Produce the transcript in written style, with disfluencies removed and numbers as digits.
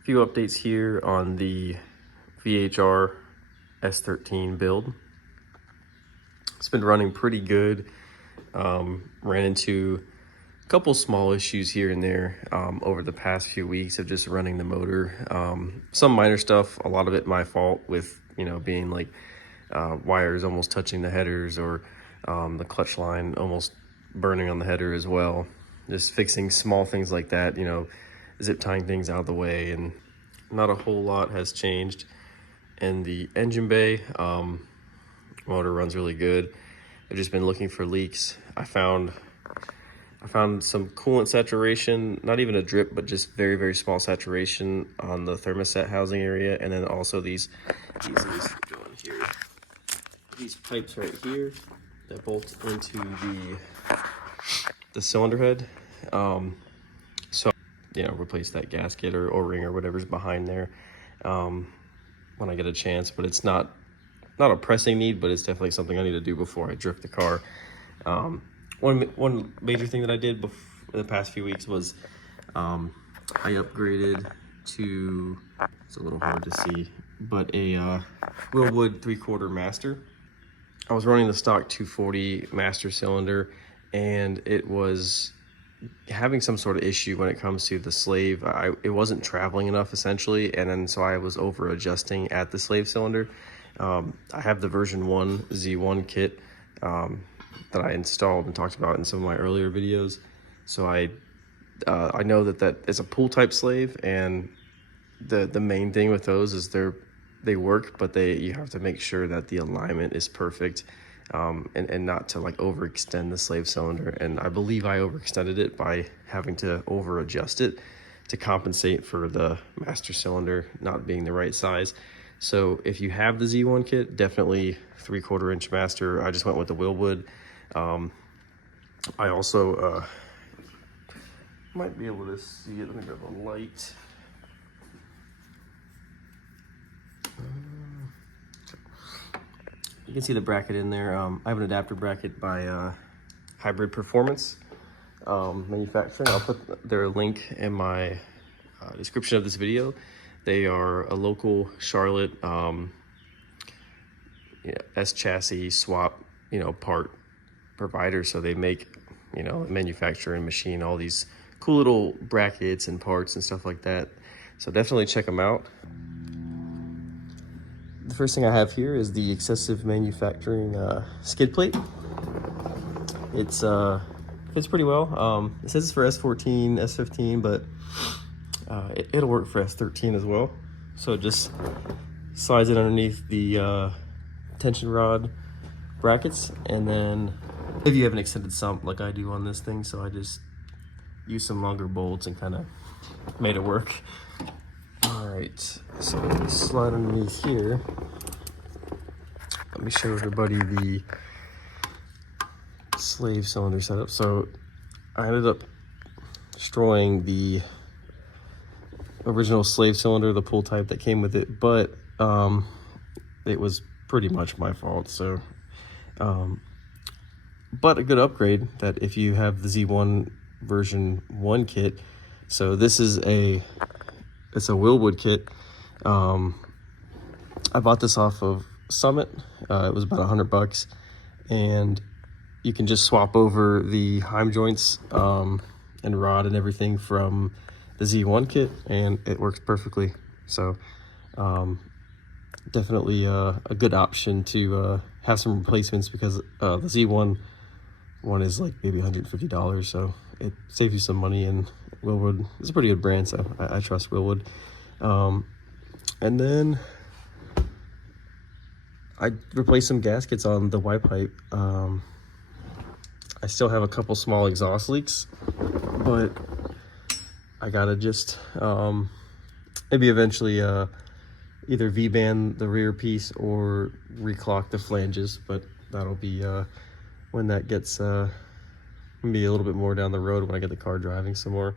A few updates here on the VHR S13 build. It's been running pretty good. Ran into a couple small issues here and there over the past few weeks of just running the motor. Some minor stuff, a lot of it my fault with, being like wires almost touching the headers, or the clutch line almost burning on the header as well. Just fixing small things like that, zip tying things out of the way, and not a whole lot has changed. In the engine bay, motor runs really good. I've just been looking for leaks. I found some coolant saturation, not even a drip, but just very, very small saturation on the thermostat housing area. And then also these going here. These pipes right here that bolt into the cylinder head. So, replace that gasket or O-ring or whatever's behind there when I get a chance. But it's not a pressing need, but it's definitely something I need to do before I drift the car. One major thing that I did in the past few weeks was I upgraded to, it's a little hard to see, but a Willwood 3/4 master. I was running the stock 240 master cylinder, and it was having some sort of issue when it comes to the slave. It wasn't traveling enough essentially, and then so I was over adjusting at the slave cylinder. I have the version 1 Z1 kit that I installed and talked about in some of my earlier videos. So I know that is a pull type slave, and the main thing with those is they work, but you have to make sure that the alignment is perfect, and not to like overextend the slave cylinder. And I believe I overextended it by having to over adjust it to compensate for the master cylinder not being the right size. So if you have the Z1 kit, definitely 3/4 inch master. I just went with the Willwood. I also might be able to see it. Let me grab a light. You can see the bracket in there. I have an adapter bracket by Hybrid Performance Manufacturing. I'll put their link in my description of this video. They are a local Charlotte S chassis swap, part provider. So they make, manufacture and machine all these cool little brackets and parts and stuff like that. So definitely check them out. The first thing I have here is the excessive manufacturing skid plate. It's fits pretty well. It says it's for S14, S15, but it'll work for S13 as well. So it just slides it underneath the tension rod brackets, and then if you have an extended sump like I do on this thing, so I just use some longer bolts and kind of made it work. All right, so slide underneath here. Let me show everybody the slave cylinder setup. So I ended up destroying the original slave cylinder, the pull type that came with it, but it was pretty much my fault. So but a good upgrade that if you have the Z1 version 1 kit. So this is it's a Willwood kit. I bought this off of Summit. It was about $100, and you can just swap over the heim joints and rod and everything from the Z1 kit, and it works perfectly. So definitely a good option to have some replacements, because the Z1 one is like maybe $150, so it saves you some money. And Willwood is a pretty good brand, so I trust Willwood. And then I replaced some gaskets on the Y pipe. I still have a couple small exhaust leaks, but I gotta just maybe eventually either V-band the rear piece or reclock the flanges, but that'll be when that gets maybe a little bit more down the road when I get the car driving some more.